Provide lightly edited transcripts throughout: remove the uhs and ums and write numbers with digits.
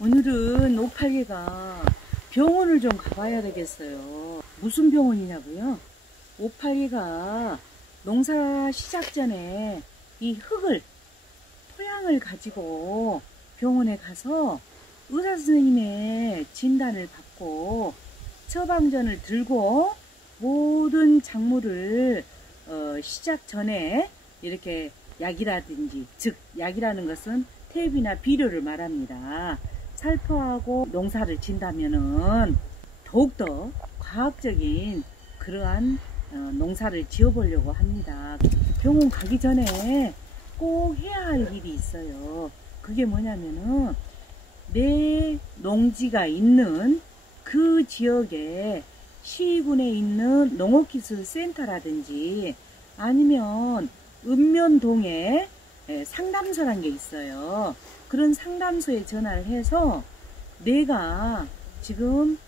오늘은 오팔개가 병원을 좀 가봐야 되겠어요. 무슨 병원이냐고요? 오팔개가 농사 시작 전에 이 흙을, 토양을 가지고 병원에 가서 의사 선생님의 진단을 받고 처방전을 들고 모든 작물을 시작 전에 이렇게 약이라든지, 즉 약이라는 것은 탭이나 비료를 말합니다. 살포하고 농사를 진다면은 더욱더 과학적인 그러한 농사를 지어보려고 합니다. 병원 가기 전에 꼭 해야 할 일이 있어요. 그게 뭐냐면은 내 농지가 있는 그 지역에 시군에 있는 농업기술센터라든지 아니면 읍면동에 상담소란 게 있어요. 그런 상담소에 전화를 해서 내가 지금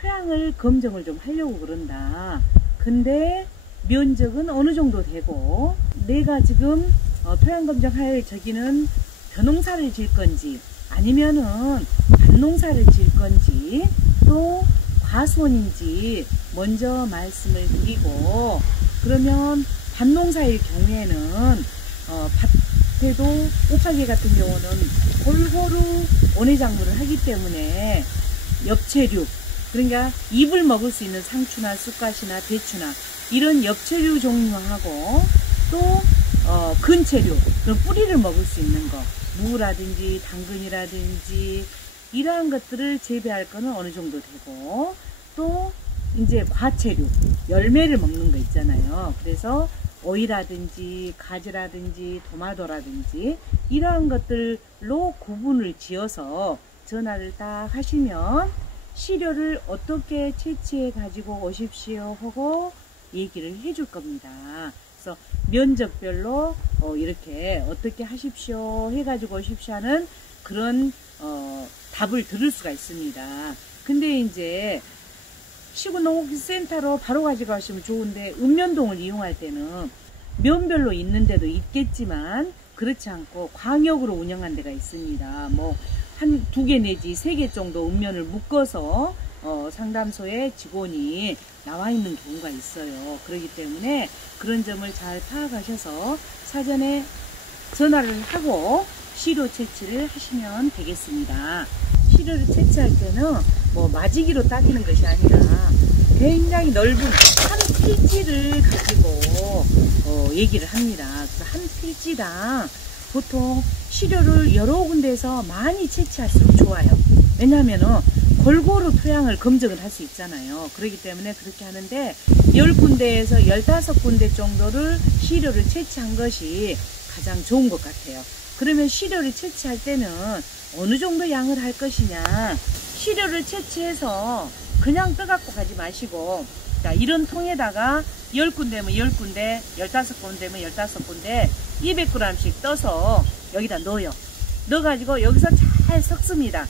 토양을 검정을 좀 하려고 그런다. 근데 면적은 어느 정도 되고 내가 지금 토양 검정할 저기는 벼농사를 질 건지 아니면은 밭농사를 질 건지 또 과수원인지 먼저 말씀을 드리고, 그러면 밭농사일 경우에는 밭에도 오팔개 같은 경우는 골고루 원예작물을 하기 때문에 엽채류, 그러니까 잎을 먹을 수 있는 상추나 쑥갓이나 대추나 이런 엽채류 종류하고 또 근채류, 그런 뿌리를 먹을 수 있는 거, 무라든지 당근이라든지 이러한 것들을 재배할 거는 어느 정도 되고, 또 이제 과채류, 열매를 먹는 거 있잖아요. 그래서 오이라든지 가지라든지 토마토라든지 이러한 것들로 구분을 지어서 전화를 딱 하시면 시료를 어떻게 채취해 가지고 오십시오 하고 얘기를 해줄 겁니다. 그래서 면적별로 이렇게 어떻게 하십시오 해가지고 오십시오 하는 그런 답을 들을 수가 있습니다. 근데 이제 시군농업기술센터로 바로 가지고 가시면 좋은데 읍면동을 이용할 때는 면별로 있는 데도 있겠지만 그렇지 않고 광역으로 운영한 데가 있습니다. 뭐 한 2개 내지 3개 정도 읍면을 묶어서 상담소에 직원이 나와 있는 경우가 있어요. 그렇기 때문에 그런 점을 잘 파악하셔서 사전에 전화를 하고 시료 채취를 하시면 되겠습니다. 시료를 채취할 때는 뭐 마지기로 따기는 것이 아니라 굉장히 넓은 한 필지를 가지고 얘기를 합니다. 그래서 한 필지당 보통 시료를 여러 군데에서 많이 채취할수록 좋아요. 왜냐하면은 골고루 토양을 검증을 할 수 있잖아요. 그렇기 때문에 그렇게 하는데 10군데에서 15군데 정도를 시료를 채취한 것이 가장 좋은 것 같아요. 그러면 시료를 채취할 때는 어느 정도 양을 할 것이냐, 시료를 채취해서 그냥 떠갖고 가지 마시고, 자, 이런 통에다가 10군데면 10군데, 15군데면 15군데 200g씩 떠서 여기다 넣어요. 넣어가지고 여기서 잘 섞습니다.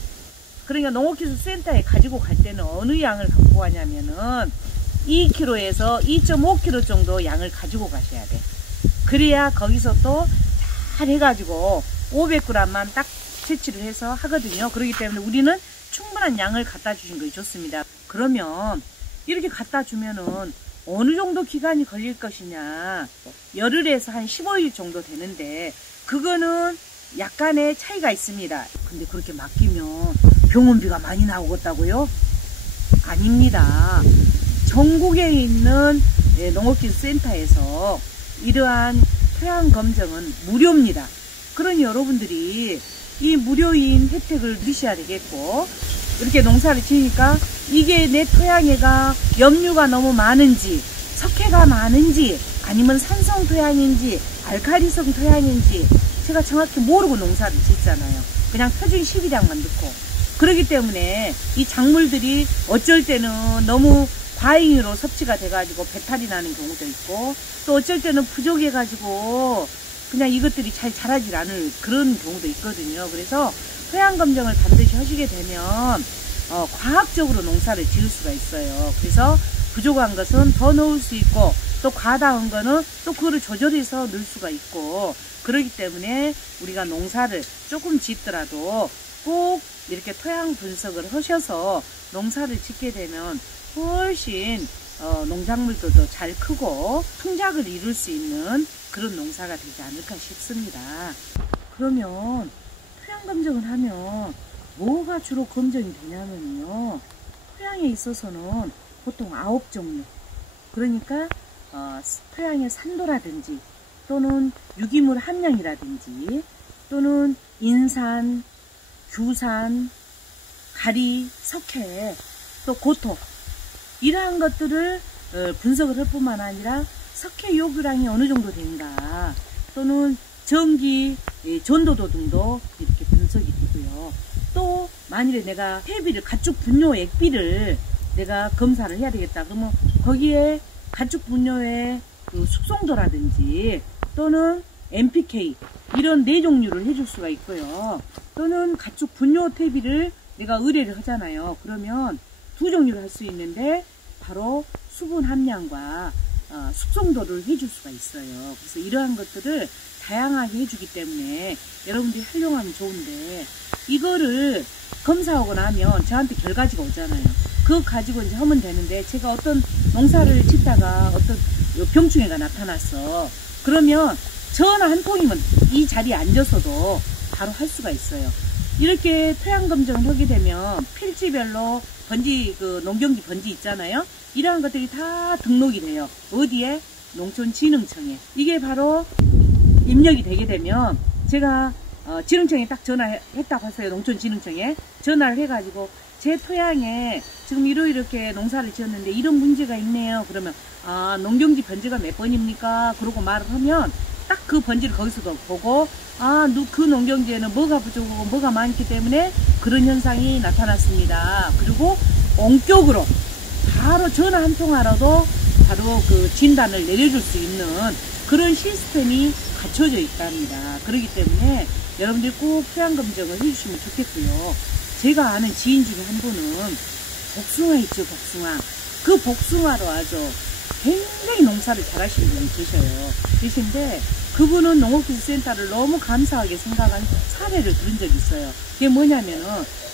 그러니까 농업기술센터에 가지고 갈 때는 어느 양을 갖고 가냐면은 2kg에서 2.5kg 정도 양을 가지고 가셔야 돼. 그래야 거기서 또 잘 해가지고 500g만 딱 채취를 해서 하거든요. 그렇기 때문에 우리는 충분한 양을 갖다 주신 것이 좋습니다. 그러면 이렇게 갖다 주면은 어느 정도 기간이 걸릴 것이냐, 열흘에서 한 15일 정도 되는데 그거는 약간의 차이가 있습니다. 근데 그렇게 맡기면 병원비가 많이 나오겠다고요? 아닙니다. 전국에 있는 농업기술센터에서 이러한 토양 검정은 무료입니다. 그러니 여러분들이 이 무료인 혜택을 누리셔야 되겠고, 이렇게 농사를 지으니까 이게 내 토양에가 염류가 너무 많은지, 석회가 많은지, 아니면 산성 토양인지 알칼리성 토양인지 제가 정확히 모르고 농사를 짓잖아요. 그냥 표준 12량만 넣고. 그렇기 때문에 이 작물들이 어쩔 때는 너무 과잉으로 섭취가 돼가지고 배탈이 나는 경우도 있고, 또 어쩔 때는 부족해가지고 그냥 이것들이 잘 자라질 않을 그런 경우도 있거든요. 그래서 토양 검정을 반드시 하시게 되면 과학적으로 농사를 지을 수가 있어요. 그래서 부족한 것은 더 넣을 수 있고, 또 과다한 거는 또 그거를 조절해서 넣을 수가 있고, 그렇기 때문에 우리가 농사를 조금 짓더라도 꼭 이렇게 토양 분석을 하셔서 농사를 짓게 되면 훨씬 농작물도 잘 크고 풍작을 이룰 수 있는 그런 농사가 되지 않을까 싶습니다. 그러면 토양 검정을 하면 뭐가 주로 검정이 되냐면요, 토양에 있어서는 보통 9종류, 그러니까 토양의 산도라든지 또는 유기물 함량이라든지 또는 인산, 규산, 가리, 석회, 또 고토, 이러한 것들을 분석을 할 뿐만 아니라 석회 요구량이 어느 정도 된가, 또는 전기, 전도도 등도 이렇게 분석이 되고요. 또 만일에 내가 퇴비를, 가축 분뇨 액비를 내가 검사를 해야 되겠다 그러면 거기에 가축 분뇨의 그 숙성도라든지 또는 NPK 이런 4종류를 해줄 수가 있고요. 또는 가축 분뇨 퇴비를 내가 의뢰를 하잖아요. 그러면 2종류를 할 수 있는데 바로 수분 함량과 숙성도를 해줄 수가 있어요. 그래서 이러한 것들을 다양하게 해주기 때문에 여러분들이 활용하면 좋은데, 이거를 검사하고 나면 저한테 결과지가 오잖아요. 그거 가지고 이제 하면 되는데, 제가 어떤 농사를 짓다가 어떤 병충해가 나타났어. 그러면 전화 한 통이면 이 자리에 앉아서도 바로 할 수가 있어요. 이렇게 토양 검정을 하게 되면 필지별로 번지, 농경지 번지 있잖아요. 이러한 것들이 다 등록이 돼요. 어디에? 농촌진흥청에. 이게 바로 입력이 되게 되면 제가 진흥청에 딱 전화했다고 하세요. 농촌진흥청에 전화를 해가지고 제 토양에 지금 이렇게 농사를 지었는데 이런 문제가 있네요. 그러면 농경지 번지가 몇 번입니까? 그러고 말을 하면 딱 그 번지를 거기서도 보고 그 농경지에는 뭐가 부족하고 뭐가 많기 때문에 그런 현상이 나타났습니다. 그리고 원격으로 바로 전화 한 통화로도 바로 그 진단을 내려줄 수 있는 그런 시스템이 갖춰져 있답니다. 그렇기 때문에 여러분들이 꼭 토양 검정을 해주시면 좋겠고요. 제가 아는 지인 중에 한 분은 복숭아 있죠, 복숭아. 그 복숭아로 아주 굉장히 농사를 잘 하시는 분이 계신데, 그분은 농업기술센터를 너무 감사하게 생각한 사례를 들은 적이 있어요. 그게 뭐냐면은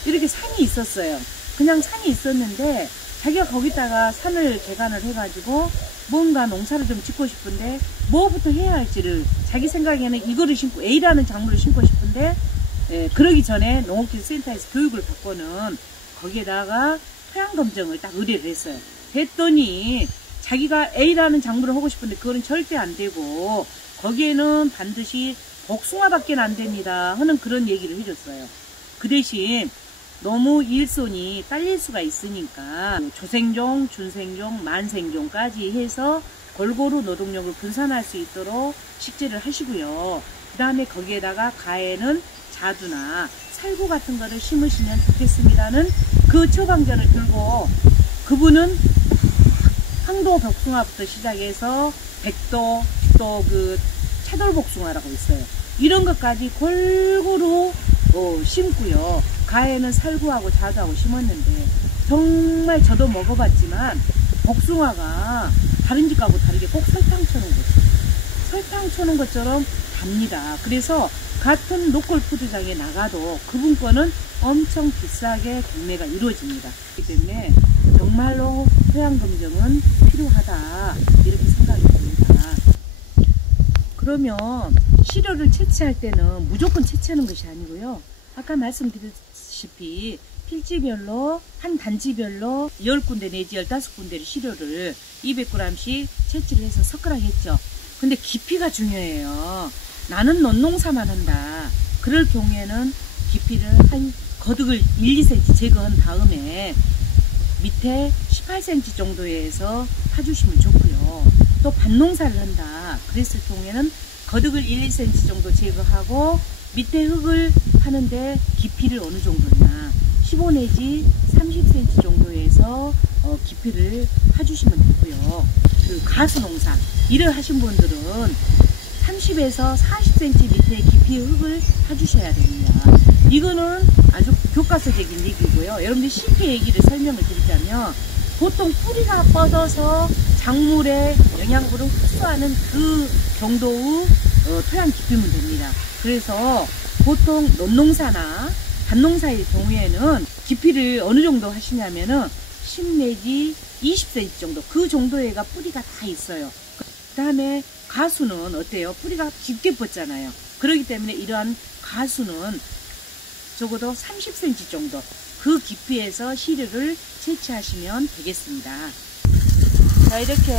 이렇게 산이 있었어요. 그냥 산이 있었는데 자기가 거기다가 산을 개간을 해가지고 뭔가 농사를 좀 짓고 싶은데 뭐부터 해야 할지를, 자기 생각에는 이거를 심고 A라는 작물을 심고 싶은데 그러기 전에 농업기술센터에서 교육을 받고는 거기에다가 토양 검정을 딱 의뢰를 했어요. 했더니 자기가 A라는 작물을 하고 싶은데 그거는 절대 안 되고 거기에는 반드시 복숭아밖에 안 됩니다 하는 그런 얘기를 해줬어요. 그 대신 너무 일손이 딸릴 수가 있으니까 조생종, 준생종, 만생종까지 해서 골고루 노동력을 분산할 수 있도록 식재를 하시고요. 그 다음에 거기에다가 가에는 자두나 살구 같은 거를 심으시면 좋겠습니다는 그 처방전을 들고, 그분은 황도 복숭아부터 시작해서 백도, 또 그 차돌복숭아라고 있어요. 이런 것까지 골고루 심고요. 가에는 살구하고 자두하고 심었는데 정말 저도 먹어봤지만 복숭아가 다른 집하고 다르게 꼭 설탕 쳐놓은 거죠. 설탕 쳐놓은 것처럼 답니다. 그래서 같은 로컬 푸드장에 나가도 그분 거는 엄청 비싸게 경매가 이루어집니다. 그렇기 때문에 정말로 토양 검정은 필요하다 이렇게 생각이 듭니다. 그러면 시료를 채취할 때는 무조건 채취하는 것이 아니고요. 아까 말씀드렸다시피 필지별로 한 단지별로 10군데 내지 15군데를 시료를 200g씩 채취를 해서 섞으라 했죠. 근데 깊이가 중요해요. 나는 논농사만 한다. 그럴 경우에는 깊이를 한 거득을 1, 2cm 제거한 다음에 밑에 18cm 정도에서 파주시면 좋고요. 또 밭농사를 한다. 그랬을 경우에는 거득을 1, 2cm 정도 제거하고 밑에 흙을 파는데 깊이를 어느 정도냐 15 내지 30cm 정도에서 깊이를 파주시면 되고요. 그 가수농사 일을 하신 분들은 30에서 40cm 밑에 깊이의 흙을 파주셔야 됩니다. 이거는 아주 교과서적인 얘기고요. 여러분들이 쉽게 얘기를 설명을 드리자면 보통 뿌리가 뻗어서 작물의 영양분을 흡수하는 그 정도의 토양 깊이면 됩니다. 그래서 보통 논농사나 밭농사일 경우에는 깊이를 어느 정도 하시냐면은 10 내지 20cm 정도, 그 정도에가 뿌리가 다 있어요. 그 다음에 가수는 어때요? 뿌리가 깊게 뻗잖아요. 그렇기 때문에 이러한 가수는 적어도 30cm 정도, 그 깊이에서 시류를 채취하시면 되겠습니다. 자, 이렇게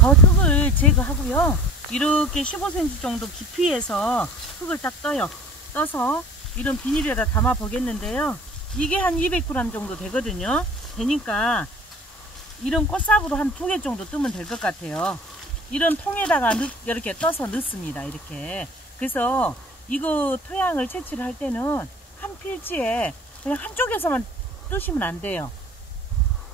흙을 제거하고요. 이렇게 15cm 정도 깊이에서 흙을 딱 떠서 이런 비닐에다 담아 보겠는데요. 이게 한 200g 정도 되거든요. 되니까 이런 꽃삽으로 한 2개 정도 뜨면 될 것 같아요. 이런 통에다가 이렇게 떠서 넣습니다. 이렇게. 그래서 이거 토양을 채취를 할 때는 한 필지에 그냥 한쪽에서만 뜨시면 안 돼요.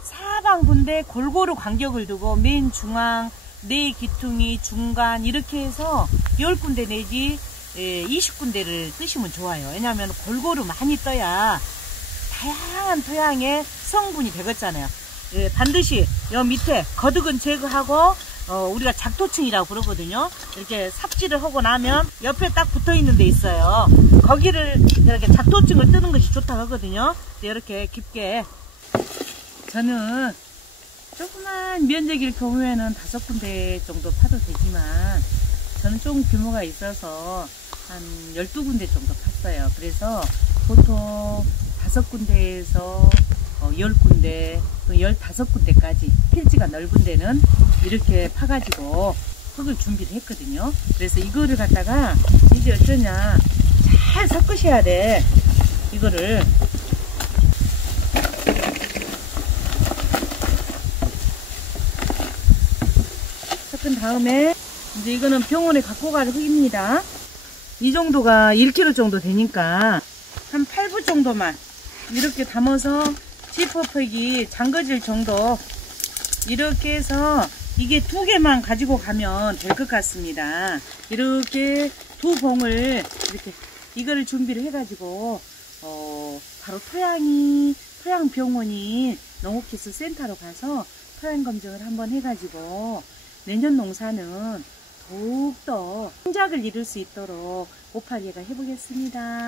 사방분대 골고루 간격을 두고 맨 중앙, 네 기퉁이, 중간 이렇게 해서 10군데 내지 20군데를 뜨시면 좋아요. 왜냐하면 골고루 많이 떠야 다양한 토양의 성분이 되겠잖아요. 반드시 여 밑에 거득은 제거하고 우리가 작토층이라고 그러거든요. 이렇게 삽질을 하고 나면 옆에 딱 붙어 있는 데 있어요. 거기를 이렇게 작토층을 뜨는 것이 좋다고 하거든요. 이렇게 깊게, 저는 조그만 면적일 경우에는 5군데 정도 파도 되지만 저는 조금 규모가 있어서 한 12군데 정도 팠어요. 그래서 보통 5군데에서 10군데 또 15군데까지 필지가 넓은 데는 이렇게 파가지고 흙을 준비를 했거든요. 그래서 이거를 갖다가 이제 어쩌냐, 잘 섞으셔야 돼. 이거를 섞은 다음에 이제 이거는 병원에 갖고 갈 흙입니다. 이 정도가 1kg 정도 되니까 한 8부 정도만 이렇게 담아서 지퍼팩이 잠궈질 정도, 이렇게 해서 이게 2개만 가지고 가면 될 것 같습니다. 이렇게 2봉을 이렇게 이거를 준비를 해가지고 바로 토양병원인 농업기술 센터로 가서 토양 검증을 한번 해가지고 내년 농사는 더욱더 성작을 이룰 수 있도록 오파리가 해보겠습니다.